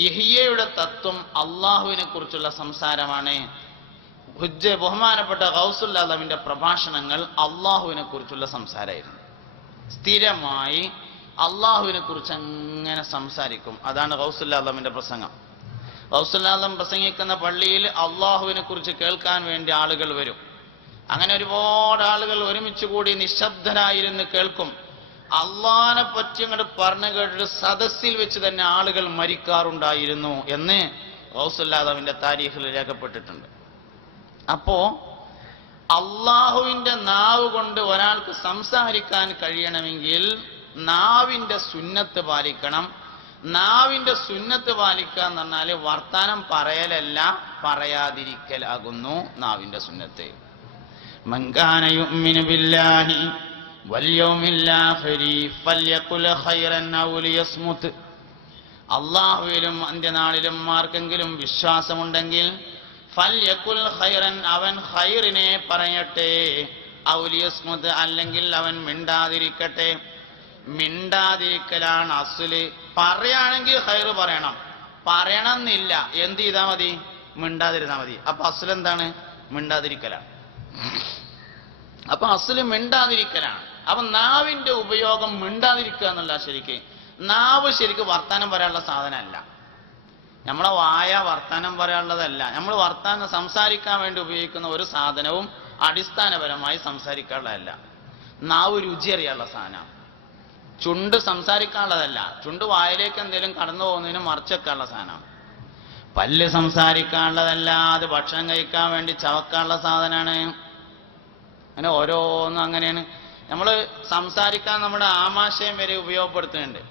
യഹിയയുടെ തത്വം അള്ളാഹുവിനെ കുറിച്ചുള്ള സംസാരമാണ്. ഹുജ്ജ ബഹുമാനപ്പെട്ട ഗൗസുല്ലാദമിന്റെ പ്രഭാഷണങ്ങൾ അള്ളാഹുവിനെ കുറിച്ചുള്ള സംസാരമായിരുന്നു. സ്ഥിരമായി അള്ളാഹുവിനെ കുറിച്ച് അങ്ങനെ സംസാരിക്കും? അതാണ് ഗൗസുല്ലാദമിന്റെ പ്രസംഗം. ഗൗസുല്ലാദം പ്രസംഗിക്കുന്ന പള്ളിയിൽ അള്ളാഹുവിനെ കുറിച്ച് കേൾക്കാൻ വേണ്ടി ആളുകൾ വരും. അങ്ങനെ ഒരുപാട് ആളുകൾ ഒരുമിച്ച് കൂടി നിശബ്ദരായിരുന്ന് കേൾക്കും. അള്ളാഹിനെ പറ്റി അങ്ങോട്ട് പറഞ്ഞു കേട്ടിട്ട് സദസ്സിൽ വെച്ച് തന്നെ ആളുകൾ മരിക്കാറുണ്ടായിരുന്നു എന്ന് ഗൗസുല്ലാദവിന്റെ താരീഖിൽ രേഖപ്പെട്ടിട്ടുണ്ട്. അപ്പോ അള്ളാഹുവിന്റെ നാവ് കൊണ്ട് ഒരാൾക്ക് സംസാരിക്കാൻ കഴിയണമെങ്കിൽ നാവിന്റെ സുന്നത്ത് പാലിക്കണം. നാവിന്റെ സുന്നത്ത് പാലിക്കുക എന്ന് പറഞ്ഞാൽ വർത്താനം പറയലല്ല പറയാതിരിക്കലാകുന്നു നാവിന്റെ സുന്നത്ത്. മങ്കാന യുഅ്മിനു ബില്ലാഹി അള്ളാഹുവിലും അന്ത്യനാളിലും ആർക്കെങ്കിലും വിശ്വാസമുണ്ടെങ്കിൽ ഫല്യക്കുൽ ഖൈറൻ അവൻ ഖൈറിനെ പറയട്ടെ. ഔ ലിയസ്മുത് അല്ലെങ്കിൽ അവൻ മിണ്ടാതിരിക്കട്ടെ. മിണ്ടാതിരിക്കലാണ് അസുൽ. പറയുകയാണെങ്കിൽ ഹൈറ് പറയണം. പറയണം എന്നില്ല എന്ത് ചെയ്താൽ മതി? മിണ്ടാതിരുന്നാൽ മതി. അപ്പൊ അസുൽ എന്താണ് മിണ്ടാതിരിക്കലാണ്. അപ്പൊ അസുൽ മിണ്ടാതിരിക്കലാണ്. അപ്പൊ നാവിന്റെ ഉപയോഗം മിണ്ടാതിരിക്കുക എന്നുള്ള ശരിക്ക്. നാവ് ശരിക്ക് വർത്താനം പറയാനുള്ള സാധനമല്ല. നമ്മളെ വായ വർത്താനം പറയാനുള്ളതല്ല. നമ്മൾ വർത്താനം സംസാരിക്കാൻ വേണ്ടി ഉപയോഗിക്കുന്ന ഒരു സാധനവും അടിസ്ഥാനപരമായി സംസാരിക്കാനുള്ളതല്ല. നാവ് രുചി അറിയാനുള്ള സാധനം. ചുണ്ട് സംസാരിക്കാനുള്ളതല്ല. ചുണ്ട് വായിലേക്ക് എന്തെങ്കിലും കടന്നു പോകുന്നതിന് മറിച്ചെക്കാനുള്ള സാധനം. പല്ല് സംസാരിക്കാനുള്ളതല്ല. അത് ഭക്ഷണം കഴിക്കാൻ വേണ്ടി ചവക്കാനുള്ള സാധനമാണ്. അങ്ങനെ ഓരോന്നും അങ്ങനെയാണ്. നമ്മൾ സംസാരിക്കാൻ നമ്മുടെ ആമാശയം വരെ ഉപയോഗപ്പെടുത്തുന്നുണ്ട്.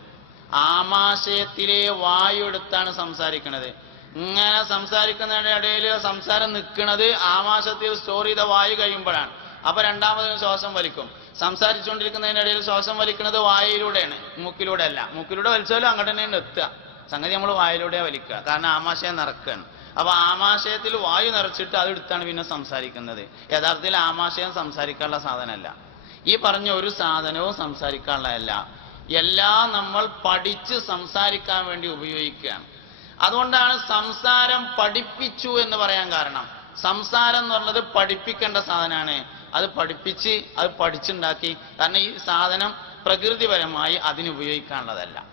ആമാശയത്തിലെ വായു എടുത്താണ് സംസാരിക്കുന്നത് ഇങ്ങനെ സംസാരിക്കുന്നതിന്റെ ഇടയിൽ സംസാരം നിൽക്കുന്നത് ആമാശയത്തിൽ സ്റ്റോർ ചെയ്ത വായു കഴിയുമ്പോഴാണ്. അപ്പൊ രണ്ടാമത് ശ്വാസം വലിക്കും. സംസാരിച്ചുകൊണ്ടിരിക്കുന്നതിന്റെ ഇടയിൽ ശ്വാസം വലിക്കുന്നത് വായയിലൂടെയാണ് മൂക്കിലൂടെ അല്ല മൂക്കിലൂടെ വലിച്ചാലും അങ്ങോട്ട് തന്നെ എത്തുക സംഗതി നമ്മൾ വായിലൂടെ വലിക്കുക. കാരണം ആമാശയം നിറക്കുകയാണ് അപ്പൊ ആമാശയത്തിൽ വായു നിറച്ചിട്ട് അതെടുത്താണ് പിന്നെ സംസാരിക്കുന്നത്. യഥാർത്ഥത്തിൽ ആമാശയം സംസാരിക്കാനുള്ള സാധനമല്ല. ഈ പറഞ്ഞ ഒരു സാധനവും സംസാരിക്കാനുള്ളതല്ല. എല്ലാം നമ്മൾ പഠിച്ച് സംസാരിക്കാൻ വേണ്ടി ഉപയോഗിക്കുകയാണ്. അതുകൊണ്ടാണ് സംസാരം പഠിപ്പിച്ചു എന്ന് പറയാൻ കാരണം. സംസാരം എന്ന് പറഞ്ഞത് പഠിപ്പിക്കേണ്ട സാധനമാണ്. അത് പഠിപ്പിച്ച് അത് പഠിച്ചുണ്ടാക്കി. കാരണം ഈ സാധനം പ്രകൃതിപരമായി അതിന് ഉപയോഗിക്കാനുള്ളതല്ല.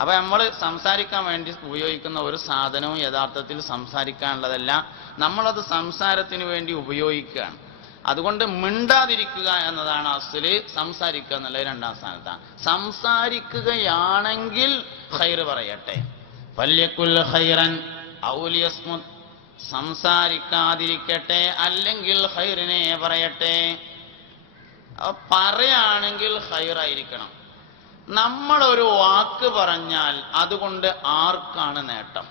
അപ്പൊ നമ്മൾ സംസാരിക്കാൻ വേണ്ടി ഉപയോഗിക്കുന്ന ഒരു സാധനവും യഥാർത്ഥത്തിൽ സംസാരിക്കാനുള്ളതല്ല. നമ്മളത് സംസാരത്തിന് വേണ്ടി ഉപയോഗിക്കുകയാണ്. അതുകൊണ്ട് മിണ്ടാതിരിക്കുക എന്നതാണ് അസുൽ സംസാരിക്കുക എന്നുള്ളത് രണ്ടാം സ്ഥാനത്താണ്. സംസാരിക്കുകയാണെങ്കിൽ ഹൈറ് പറയട്ടെ. പല്യക്കുൽ ഹൈറൻ ഔലിയസ്മുത് സംസാരിക്കാതിരിക്കട്ടെ അല്ലെങ്കിൽ ഹൈറിനെ പറയട്ടെ. പറയാണെങ്കിൽ ഹൈറായിരിക്കണം നമ്മൾ നമ്മളൊരു വാക്ക് പറഞ്ഞാൽ അതുകൊണ്ട് ആർക്കാണ് നേട്ടം?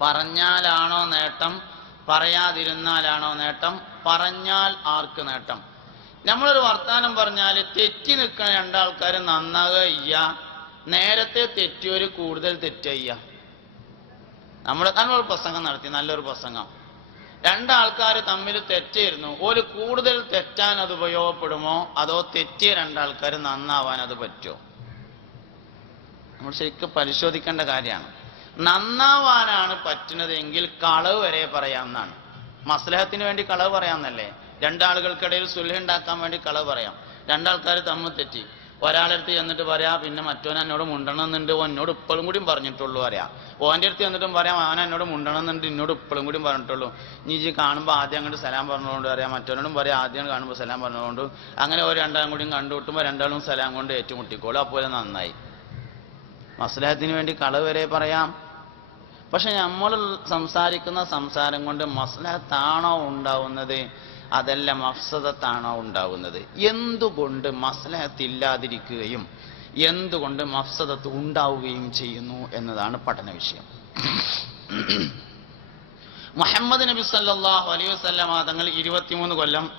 പറഞ്ഞാലാണോ നേട്ടം? പറയാതിരുന്നാലാണോ നേട്ടം? പറഞ്ഞാൽ ആർക്ക് നേട്ടം? നമ്മളൊരു വർത്താനം പറഞ്ഞാൽ തെറ്റി നിൽക്കുന്ന രണ്ടാൾക്കാർ നന്നാകുക നേരത്തെ തെറ്റിയൊരു കൂടുതൽ തെറ്റയ്യ നമ്മുടെ നല്ലൊരു പ്രസംഗം നടത്തി നല്ലൊരു പ്രസംഗം. രണ്ടാൾക്കാർ തമ്മിൽ തെറ്റായിരുന്നു ഒരു കൂടുതൽ തെറ്റാൻ അത് ഉപയോഗപ്പെടുമോ? അതോ തെറ്റിയ രണ്ടാൾക്കാർ നന്നാവാൻ അത് പറ്റുമോ? നമ്മൾ ശരിക്കും പരിശോധിക്കേണ്ട കാര്യമാണ്. നന്നാവാനാണ് പറ്റുന്നതെങ്കിൽ കളവ് വരെ പറയാമെന്നാണ് മസ്ലഹത്തിന് വേണ്ടി കളവ് പറയാമെന്നല്ലേ രണ്ടാളുകൾക്കിടയിൽ സുലഹ ഉണ്ടാക്കാൻ വേണ്ടി കളവ് പറയാം. രണ്ടാൾക്കാർ തമ്മിൽ തെറ്റി. ഒരാളടുത്ത് ചെന്നിട്ട് പറയാ പിന്നെ മറ്റോൻ എന്നോട് മുണ്ടണമെന്നുണ്ട്. എന്നോട് ഇപ്പോഴും കൂടിയും പറഞ്ഞിട്ടുള്ളൂ പറയാം. ഓന്റെ അടുത്ത് ചെന്നിട്ടും പറയാം അവൻ എന്നോട് മുണ്ടണമെന്നുണ്ട്. എന്നോട് ഇപ്പോഴും കൂടിയും പറഞ്ഞിട്ടുള്ളൂ. നീ ജി കാണുമ്പോൾ ആദ്യം അങ്ങോട്ട് സലാം പറഞ്ഞുകൊണ്ട് പറയാം മറ്റോനോടും പറയാം ആദ്യം കാണുമ്പോൾ സലാം പറഞ്ഞുകൊണ്ട് അങ്ങനെ ഒരു രണ്ടാളും കൂടിയും കണ്ടുകൂട്ടുമ്പോൾ രണ്ടാളും സലാം കൊണ്ട് ഏറ്റുമുട്ടിക്കോളും. അപ്പോൾ നന്നായി. മസ്ലഹത്തിന് വേണ്ടി കളവ് വരെ പറയാം. പക്ഷെ നമ്മൾ സംസാരിക്കുന്ന സംസാരം കൊണ്ട് മസ്ലഹത്താണോ ഉണ്ടാവുന്നത്? അതല്ല മഫ്സദത്താണോ ഉണ്ടാവുന്നത്? എന്തുകൊണ്ട് മസ്ലഹത്തില്ലാതിരിക്കുകയും എന്തുകൊണ്ട് മഫ്സദത്ത് ഉണ്ടാവുകയും ചെയ്യുന്നു എന്നതാണ് പഠന വിഷയം. മുഹമ്മദ് നബി സല്ലാഹു അലൈഹി വസല്ലമ തങ്ങൾ ഇരുപത്തിമൂന്ന് കൊല്ലം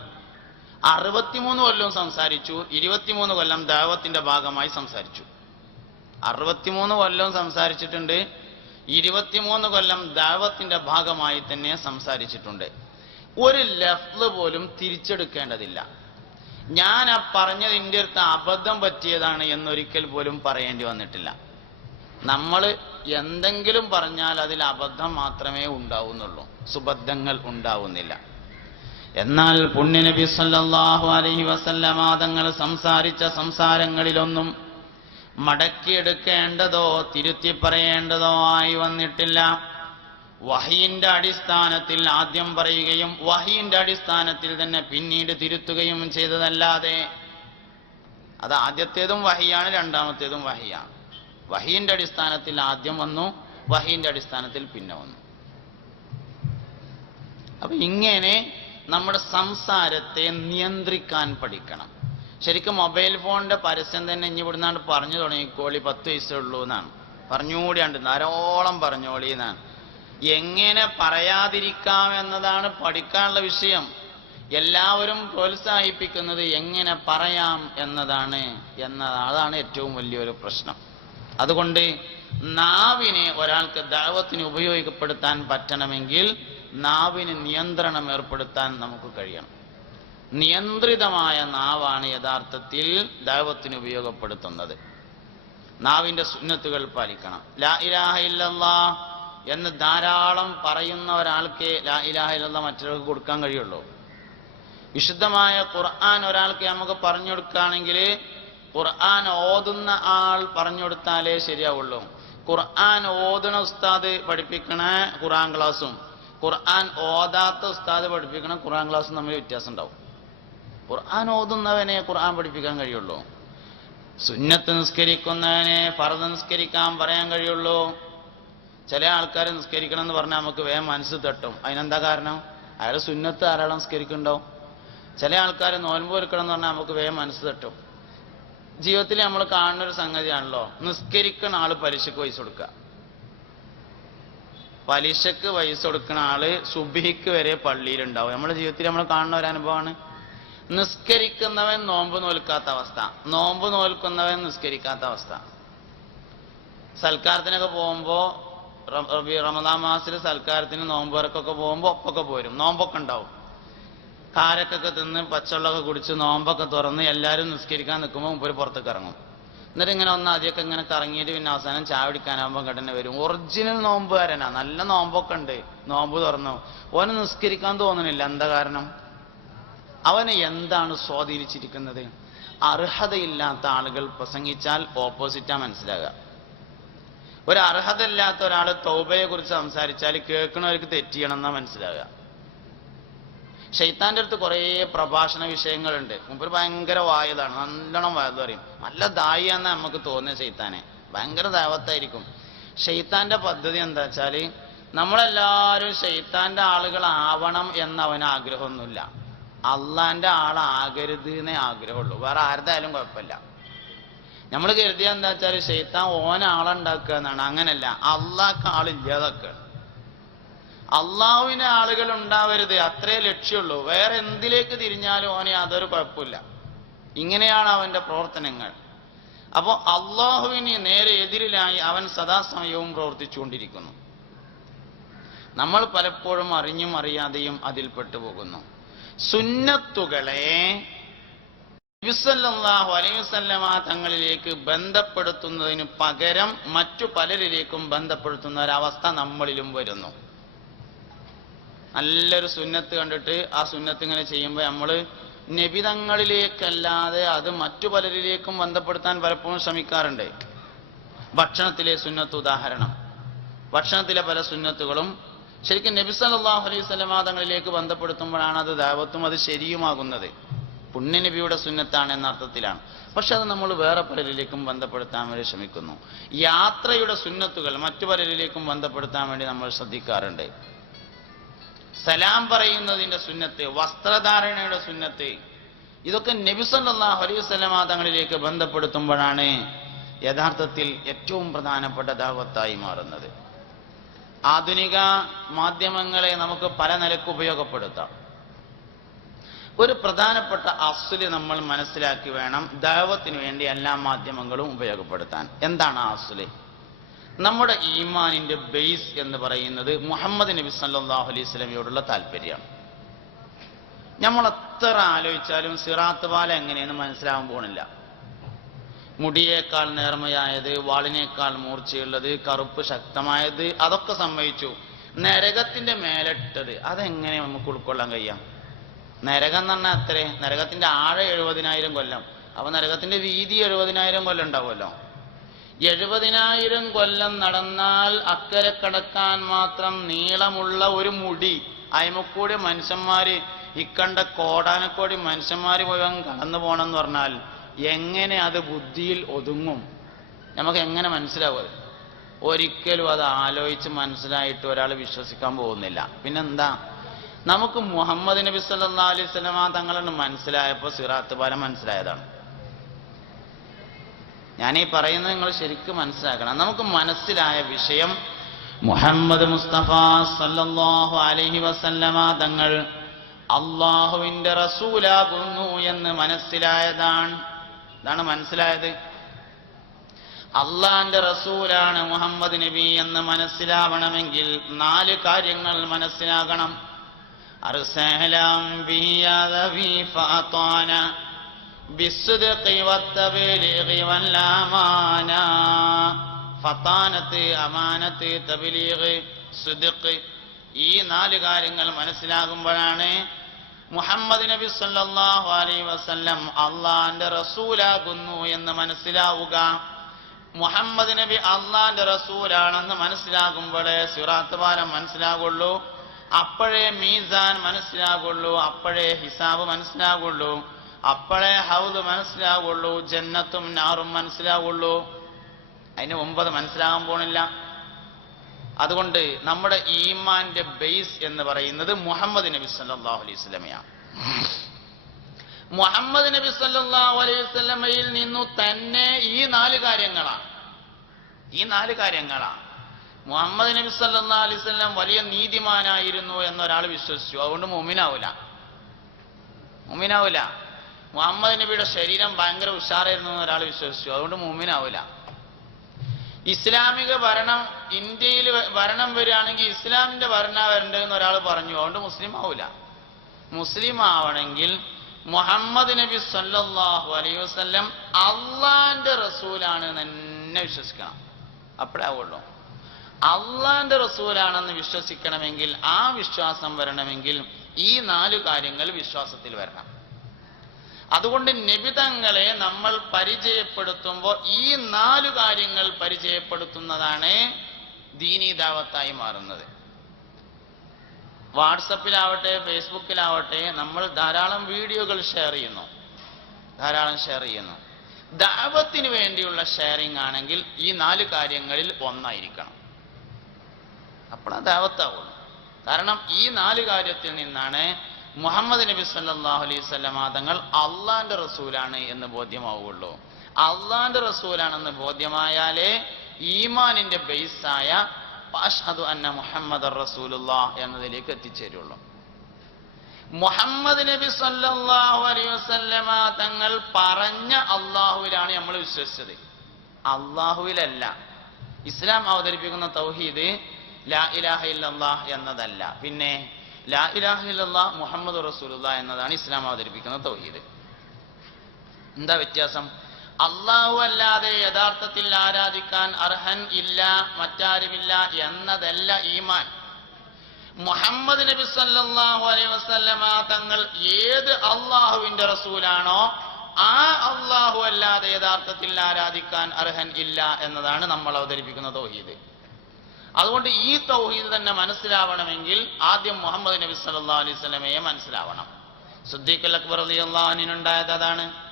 അറുപത്തിമൂന്ന് കൊല്ലം സംസാരിച്ചു. ഇരുപത്തിമൂന്ന് കൊല്ലം ദൈവത്തിന്റെ ഭാഗമായി സംസാരിച്ചു. അറുപത്തിമൂന്ന് കൊല്ലം സംസാരിച്ചിട്ടുണ്ട്. ഇരുപത്തിമൂന്ന് കൊല്ലം ദാവത്തിന്റെ ഭാഗമായി തന്നെ സംസാരിച്ചിട്ടുണ്ട്. ഒരു ലഫ്ല് പോലും തിരിച്ചെടുക്കേണ്ടതില്ല. ഞാൻ ആ പറഞ്ഞത് അടുത്ത് അബദ്ധം പറ്റിയതാണ് എന്നൊരിക്കൽ പോലും പറയേണ്ടി വന്നിട്ടില്ല. നമ്മൾ എന്തെങ്കിലും പറഞ്ഞാൽ അതിൽ അബദ്ധം മാത്രമേ ഉണ്ടാവുന്നുള്ളൂ. സുബദ്ധങ്ങൾ ഉണ്ടാവുന്നില്ല. എന്നാൽ പുണ്യനബി സല്ലാഹു അലൈഹി വസല്ലമ തങ്ങൾ സംസാരിച്ച സംസാരങ്ങളിലൊന്നും മടക്കിയെടുക്കേണ്ടതോ തിരുത്തി പറയേണ്ടതോ ആയി വന്നിട്ടില്ല. വഹിയിന്റെ അടിസ്ഥാനത്തിൽ ആദ്യം പറയുകയും വഹിയിന്റെ അടിസ്ഥാനത്തിൽ തന്നെ പിന്നീട് തിരുത്തുകയും ചെയ്തതല്ലാതെ അത് ആദ്യത്തേതും വഹിയാണ് രണ്ടാമത്തേതും വഹിയാണ്. വഹീന്റെ അടിസ്ഥാനത്തിൽ ആദ്യം വന്നു വഹീന്റെ അടിസ്ഥാനത്തിൽ പിന്നെ വന്നു. അപ്പൊ ഇങ്ങനെ നമ്മുടെ സംസാരത്തെ നിയന്ത്രിക്കാൻ പഠിക്കണം. ശരിക്കും മൊബൈൽ ഫോണിന്റെ പരസ്യം തന്നെ ഇനി ഇവിടുന്നാണ്ട് പറഞ്ഞു തുടങ്ങിക്കോളി പത്ത് വയസ്സേ ഉള്ളൂ എന്നാണ്. പറഞ്ഞുകൂടിയാണ്ട് ധാരോളം പറഞ്ഞോളി എന്നാണ്. എങ്ങനെ പറയാതിരിക്കാം എന്നതാണ് പഠിക്കാനുള്ള വിഷയം. എല്ലാവരും പ്രോത്സാഹിപ്പിക്കുന്നത് എങ്ങനെ പറയാം എന്നതാണ് എന്ന അതാണ് ഏറ്റവും വലിയൊരു പ്രശ്നം. അതുകൊണ്ട് നാവിനെ ഒരാൾക്ക് ദൈവത്തിന് ഉപയോഗപ്പെടുത്താൻ പറ്റണമെങ്കിൽ നാവിന് നിയന്ത്രണം ഏർപ്പെടുത്താൻ നമുക്ക് കഴിയണം. നിയന്ത്രിതമായ നാവാണ് യഥാർത്ഥത്തിൽ ദൈവത്തിന് ഉപയോഗപ്പെടുത്തുന്നത്. നാവിന്റെ സുന്നത്തുകൾ പാലിക്കണം. ലാ ഇലാഹ എന്ന് ധാരാളം പറയുന്ന ഒരാൾക്ക് ലാ ഇലാഹ ഇല്ലല്ലാ മറ്റൊരാൾക്ക് കൊടുക്കാൻ കഴിയുള്ളൂ. വിശുദ്ധമായ ഖുർആൻ ഒരാൾക്ക് നമുക്ക് പറഞ്ഞു കൊടുക്കുകയാണെങ്കിൽ ഖുർആൻ ഓതുന്ന ആൾ പറഞ്ഞു കൊടുത്താലേ ശരിയാവുള്ളൂ. ഖുർആൻ ഓതുന്ന ഉസ്താദ് പഠിപ്പിക്കണ ഖുർആൻ ക്ലാസ്സും ഖുർആൻ ഓതാത്ത ഉസ്താദ് പഠിപ്പിക്കണ ഖുർആൻ ക്ലാസ്സും തമ്മിൽ വ്യത്യാസം ഉണ്ടാവും. ഖുർആൻ ഓതുന്നവനെ ഖുർആൻ പഠിപ്പിക്കാൻ കഴിയുള്ളൂ. സുന്നത്ത് നിസ്കരിക്കുന്നവനെ ഫറദ് നിസ്കരിക്കാൻ പറയാൻ കഴിയുള്ളൂ. ചില ആൾക്കാർ നിസ്കരിക്കണം എന്ന് പറഞ്ഞാൽ നമുക്ക് വേഗം മനസ്സ് തട്ടും. അതിനെന്താ കാരണം? അയാൾ സുന്നത്ത് ധാരാളം നിസ്കരിക്കുന്നുണ്ടോ ചില ആൾക്കാർ നോൻപ് ഒരുക്കണം എന്ന് പറഞ്ഞാൽ നമുക്ക് വേഗം മനസ്സ് തട്ടും. ജീവിതത്തിൽ നമ്മൾ കാണുന്ന ഒരു സംഗതിയാണല്ലോ നിസ്കരിക്കുന്ന ആൾ പലിശക്ക് പൈസ കൊടുക്കുക. പലിശക്ക് പൈസ കൊടുക്കുന്ന ആൾ സുബിഹിക്ക് വരെ പള്ളിയിലുണ്ടാവും. നമ്മുടെ ജീവിതത്തിൽ നമ്മൾ കാണുന്ന ഒരു അനുഭവമാണ് നിസ്കരിക്കുന്നവൻ നോമ്പ് നോൽക്കാത്ത അവസ്ഥ. നോമ്പ് നോൽക്കുന്നവൻ നിസ്കരിക്കാത്ത അവസ്ഥ. സൽക്കാരത്തിനൊക്കെ പോകുമ്പോ റമദാ മാസിൽ റമദാൻ മാസത്തിൽ സൽക്കാരത്തിന് നോമ്പുറക്കൊക്കെ പോകുമ്പോ ഒപ്പൊക്കെ പോരും. നോമ്പൊക്കെ ഉണ്ടാവും. കാരക്കൊക്കെ തിന്ന് പച്ചവെള്ളമൊക്കെ കുടിച്ച് നോമ്പൊക്കെ തുറന്ന് എല്ലാവരും നിസ്കരിക്കാൻ നിൽക്കുമ്പോൾ മുമ്പ് പുറത്തേക്ക് ഇറങ്ങും. എന്നിട്ട് ഇങ്ങനെ ഒന്ന് ആദ്യമൊക്കെ ഇങ്ങനെ കറങ്ങിയിട്ട് പിന്നെ അവസാനം ചായ പിടിക്കാനാകുമ്പോൾ കടന്നെ വരും. ഒറിജിനൽ നോമ്പുകാരനാ. നല്ല നോമ്പൊക്കെ ഉണ്ട്. നോമ്പ് തുറന്നു. ഓന് നിസ്കരിക്കാൻ തോന്നുന്നില്ല എന്താ കാരണം? അവനെ എന്താണ് സ്വാധീനിച്ചിരിക്കുന്നത്? അർഹതയില്ലാത്ത ആളുകൾ പ്രസംഗിച്ചാൽ ഓപ്പോസിറ്റാ മനസ്സിലാകുക. ഒരു അർഹതയില്ലാത്ത ഒരാൾ തൗബയെ കുറിച്ച് സംസാരിച്ചാൽ കേൾക്കുന്നവർക്ക് തെറ്റിയണം എന്നാ മനസ്സിലാകുക. ഷെയ്ത്താന്റെ അടുത്ത് കുറേ പ്രഭാഷണ വിഷയങ്ങളുണ്ട്. മുമ്പ് ഭയങ്കര വായതാണ്. നല്ലോണം വായത് പറയും. നല്ല ദായിയാന്ന് നമുക്ക് തോന്നിയ ഷെയ്ത്താനെ ഭയങ്കര ദാവത്തായിരിക്കും. ഷെയ്ത്താന്റെ പദ്ധതി എന്താ വെച്ചാൽ നമ്മളെല്ലാവരും ഷെയ്ത്താന്റെ ആളുകളാവണം എന്ന അവന് ആഗ്രഹമൊന്നുമില്ല. അള്ളാന്റെ ആളാകരുത് എന്നേ ആഗ്രഹമുള്ളൂ. വേറെ ആരുതായാലും കുഴപ്പമില്ല. നമ്മൾ കരുതിയ എന്താ വെച്ചാൽ ഷെയ്ത്താൻ ഓന ആളുണ്ടാക്കുക എന്നാണ്. അങ്ങനല്ല. അള്ളാഹ്ക്ക് ആളില്ലാതൊക്കെ അള്ളാഹുവിന് ആളുകൾ ഉണ്ടാവരുത്. അത്രേ ലക്ഷ്യമുള്ളൂ. വേറെ എന്തിലേക്ക് തിരിഞ്ഞാലും ഓനെ അതൊരു കുഴപ്പമില്ല. ഇങ്ങനെയാണ് അവന്റെ പ്രവർത്തനങ്ങൾ. അപ്പോ അള്ളാഹുവിന് നേരെ എതിരിലായി അവൻ സദാസമയവും പ്രവർത്തിച്ചുകൊണ്ടിരിക്കുന്നു. നമ്മൾ പലപ്പോഴും അറിഞ്ഞും അറിയാതെയും അതിൽപ്പെട്ടു പോകുന്നു. സുന്നത്തുകളെ നബിസല്ലാഹു അലൈഹി വസല്ലമ തങ്ങളിലേക്ക് ബന്ധപ്പെടുത്തുന്നതിന് പകരം മറ്റു പലരിലേക്കും ബന്ധപ്പെടുത്തുന്ന ഒരവസ്ഥ നമ്മളിലും വരുന്നു. നല്ലൊരു സുന്നത്ത് കണ്ടിട്ട് ആ സുന്നത്ത് ഇങ്ങനെ ചെയ്യുമ്പോൾ നമ്മൾ നിബിതങ്ങളിലേക്കല്ലാതെ അത് മറ്റു പലരിലേക്കും ബന്ധപ്പെടുത്താൻ പലപ്പോഴും ശ്രമിക്കാറുണ്ട്. ഭക്ഷണത്തിലെ സുന്നത്ത് ഉദാഹരണം. ഭക്ഷണത്തിലെ പല സുന്നത്തുകളും ശരിക്കും നബി സല്ലല്ലാഹു അലൈഹി വസല്ലമ തങ്ങളിലേക്ക് ബന്ധപ്പെടുത്തുമ്പോഴാണ് അത് ദാവത്തും അത് ശരിയുമാകുന്നത്. പുണ്യനബിയുടെ സുന്നത്താണ് എന്ന അർത്ഥത്തിലാണ്. പക്ഷെ അത് നമ്മൾ വേറെ പലരിലേക്കും ബന്ധപ്പെടുത്താൻ വേണ്ടി ശ്രമിക്കുന്നു. യാത്രയുടെ സുന്നത്തുകൾ മറ്റു പലരിലേക്കും ബന്ധപ്പെടുത്താൻ വേണ്ടി നമ്മൾ ശ്രദ്ധിക്കാറുണ്ട്. സലാം പറയുന്നതിന്റെ സുന്നത്ത് വസ്ത്രധാരണയുടെ സുന്നത്ത് ഇതൊക്കെ നബിസല്ലാഹു അലൈഹി വസല്ലമ തങ്ങളിലേക്ക് ബന്ധപ്പെടുത്തുമ്പോഴാണ് യഥാർത്ഥത്തിൽ ഏറ്റവും പ്രധാനപ്പെട്ട ദാവത്തായി മാറുന്നത്. ആധുനിക മാധ്യമങ്ങളെ നമുക്ക് പല നിലയ്ക്ക് ഉപയോഗപ്പെടുത്താം. ഒരു പ്രധാനപ്പെട്ട അസുൽ നമ്മൾ മനസ്സിലാക്കി വേണം ദൈവത്തിന് വേണ്ടി എല്ലാ മാധ്യമങ്ങളും ഉപയോഗപ്പെടുത്താൻ. എന്താണ് ആ അസുൽ നമ്മുടെ ഈമാനിന്റെ ബേസ് എന്ന് പറയുന്നത് മുഹമ്മദ് നബി സല്ലാഹു അലൈഹി സ്വലമിയോടുള്ള താല്പര്യമാണ് നമ്മൾ എത്ര ആലോചിച്ചാലും സിറാത്ത് പാല എങ്ങനെയെന്ന് മനസ്സിലാവാൻ പോണില്ല മുടിയേക്കാൾ നേർമയായത് വാളിനേക്കാൾ മൂർച്ചയുള്ളത് കറുപ്പ് ശക്തമായത് അതൊക്കെ സംഭവിച്ചു നരകത്തിന്റെ മേലിട്ടത് അതെങ്ങനെ നമുക്ക് ഉൾക്കൊള്ളാൻ കഴിയാം? നരകം എന്ന് പറഞ്ഞാൽ അത്രേ നരകത്തിന്റെ ആഴം എഴുപതിനായിരം കൊല്ലം. അപ്പൊ നരകത്തിന്റെ വീതി എഴുപതിനായിരം കൊല്ലം ഉണ്ടാവുമല്ലോ. എഴുപതിനായിരം കൊല്ലം നടന്നാൽ അക്കരെ കടക്കാൻ മാത്രം നീളമുള്ള ഒരു മുടി അയമക്കൂടി മനുഷ്യന്മാര് ഇക്കണ്ട കോടാനക്കോടി മനുഷ്യന്മാര് മുഴുവൻ കടന്നു എന്ന് പറഞ്ഞാൽ എങ്ങനെ അത് ബുദ്ധിയിൽ ഒതുങ്ങും? നമുക്ക് എങ്ങനെ മനസ്സിലാവും ഒരിക്കലും അത് ആലോചിച്ച് മനസ്സിലായിട്ട് ഒരാൾ വിശ്വസിക്കാൻ പോകുന്നില്ല. പിന്നെന്താ? നമുക്ക് മുഹമ്മദ് നബി സല്ലാ അലൈഹി സ്വലമ തങ്ങളെന്ന് മനസ്സിലായപ്പോൾ സിറാത്ത് പാലം മനസ്സിലായതാണ്. ഞാനീ പറയുന്നത് നിങ്ങൾ ശരിക്കും മനസ്സിലാക്കണം. നമുക്ക് മനസ്സിലായ വിഷയം മുഹമ്മദ് മുസ്തഫ സല്ലാഹു അലൈഹി വസല്ലമ തങ്ങൾ അള്ളാഹുവിന്റെ റസൂലാകുന്നു എന്ന് മനസ്സിലായതാണ്. ഇതാണ് മനസ്സിലായത്. അള്ളാന്റെ റസൂലാണ് മുഹമ്മദ് നബി എന്ന് മനസ്സിലാവണമെങ്കിൽ നാല് കാര്യങ്ങൾ മനസ്സിലാകണം. ഫത്താനത്ത് ഈ നാല് കാര്യങ്ങൾ മനസ്സിലാകുമ്പോഴാണ് മുഹമ്മദ് നബി സല്ലാഹു അലൈ വസല്ലം അള്ളാന്റെ റസൂലാകുന്നു എന്ന് മനസ്സിലാവുക. മുഹമ്മദ് നബി അള്ളാന്റെ റസൂലാണെന്ന് മനസ്സിലാകുമ്പോഴേ സിറാത്ത് പാലം മനസ്സിലാകുള്ളൂ. അപ്പോഴേ മീസാൻ മനസ്സിലാകുള്ളൂ. അപ്പോഴേ ഹിസാബ് മനസ്സിലാകുള്ളൂ. അപ്പോഴേ ഹൗദ് മനസ്സിലാവുള്ളൂ ജന്നത്തും നാറും മനസ്സിലാവുള്ളൂ അതിന് ഒമ്പത് മനസ്സിലാകാൻ പോണില്ല. അതുകൊണ്ട് നമ്മുടെ ഈമാന്റെ ബേസ് എന്ന് പറയുന്നത് മുഹമ്മദ് നബി സല്ലല്ലാഹു അലൈഹി സ്വലമയാണ് മുഹമ്മദ് നബി സല്ലല്ലാഹു അലൈഹി സ്വലമയിൽ നിന്നു തന്നെ ഈ നാല് കാര്യങ്ങളാണ് ഈ നാല് കാര്യങ്ങളാണ് മുഹമ്മദ് നബി സല്ലാ അലൈഹി വസല്ലം വലിയ നീതിമാനായിരുന്നു എന്നൊരാൾ വിശ്വസിച്ചു. അതുകൊണ്ട് മുമിനാവൂല മുമിനാവൂല മുഹമ്മദ് നബിയുടെ ശരീരം ഭയങ്കര ഉഷാറായിരുന്നു എന്നൊരാൾ വിശ്വസിച്ചു. അതുകൊണ്ട് മുമിനാവൂല ഇസ്ലാമിക ഭരണം ഇന്ത്യയിൽ ഭരണം വരികയാണെങ്കിൽ ഇസ്ലാമിന്റെ ഭരണ വരണ്ടെന്ന് ഒരാൾ പറഞ്ഞു. അതുകൊണ്ട് മുസ്ലിം ആവൂല. മുസ്ലിം ആവണമെങ്കിൽ മുഹമ്മദ് നബി സല്ലാഹു അലൈഹി വസ്ലം അള്ളാന്റെ റസൂലാണ് തന്നെ വിശ്വസിക്കണം. അപ്പോഴേ ആവുള്ളൂ. അള്ളാന്റെ റസൂലാണെന്ന് വിശ്വസിക്കണമെങ്കിൽ ആ വിശ്വാസം വരണമെങ്കിൽ ഈ നാല് കാര്യങ്ങൾ വിശ്വാസത്തിൽ വരണം. അതുകൊണ്ട് നിബിതങ്ങളെ നമ്മൾ പരിചയപ്പെടുത്തുമ്പോൾ ഈ നാല് കാര്യങ്ങൾ പരിചയപ്പെടുത്തുന്നതാണ് ദീനീ ദാവത്തായി മാറുന്നത്. വാട്സപ്പിലാവട്ടെ ഫേസ്ബുക്കിലാവട്ടെ നമ്മൾ ധാരാളം വീഡിയോകൾ ഷെയർ ചെയ്യുന്നു. ധാരാളം ഷെയർ ചെയ്യുന്നു. ദാവത്തിന് വേണ്ടിയുള്ള ഷെയറിംഗ് ആണെങ്കിൽ ഈ നാല് കാര്യങ്ങളിൽ ഒന്നായിരിക്കണം. അപ്പോഴാ ദാവത്താവുള്ളൂ. കാരണം ഈ നാല് കാര്യത്തിൽ നിന്നാണ് മുഹമ്മദ് നബി സല്ലാഹു അലൈഹി വസല്ലമ തങ്ങൾ അള്ളാന്റെ റസൂലാണ് എന്ന് ബോധ്യമാവുകയുള്ളൂ അള്ളാന്റെ റസൂലാണെന്ന് ബോധ്യമായാലേ ഈമാനിന്റെ ബേസായ അഷ്ഹദു അന്ന മുഹമ്മദ് റസൂലുള്ള എന്നതിലേക്ക് എത്തിച്ചേരുള്ളൂ. മുഹമ്മദ് നബി സല്ലാഹു അലൈഹി വസല്ലമ തങ്ങൾ പറഞ്ഞ അള്ളാഹുവിലാണ് നമ്മൾ വിശ്വസിച്ചത്. അള്ളാഹുവിലല്ല. ഇസ്ലാം അവതരിപ്പിക്കുന്ന തൗഹീദ് ലാ ഇലാഹ ഇല്ലല്ലാഹ് എന്നതല്ല. പിന്നെ ലാ ഇലാഹ ഇല്ലല്ലാഹ് മുഹമ്മദ് റസൂലുള്ള എന്നതാണ് ഇസ്ലാം അവതരിപ്പിക്കുന്ന തൗഹീദ്. എന്താ വ്യത്യാസം? അള്ളാഹു അല്ലാതെ യഥാർത്ഥത്തിൽ ആരാധിക്കാൻ അർഹൻ ഇല്ല മറ്റാരുമില്ല എന്നതല്ല ഈമാൻ. മുഹമ്മദ് നബി സല്ലാഹു അലൈഹി വസല്ലമ തങ്ങൾ ഏത് അള്ളാഹുവിന്റെ റസൂലാണോ ആ അള്ളാഹു അല്ലാതെ യഥാർത്ഥത്തിൽ ആരാധിക്കാൻ അർഹൻ ഇല്ല എന്നതാണ് നമ്മൾ അവതരിപ്പിക്കുന്ന തൗഹീദ്. അതുകൊണ്ട് ഈ തൗഹീദ് തന്നെ മനസ്സിലാവണമെങ്കിൽ ആദ്യം മുഹമ്മദ് നബി സല്ലാ അലൈവലമയെ മനസ്സിലാവണം. സുദ്ദീഖ് അക്ബർ അലി അൻഹുവിനുണ്ടായത് അതാണ്.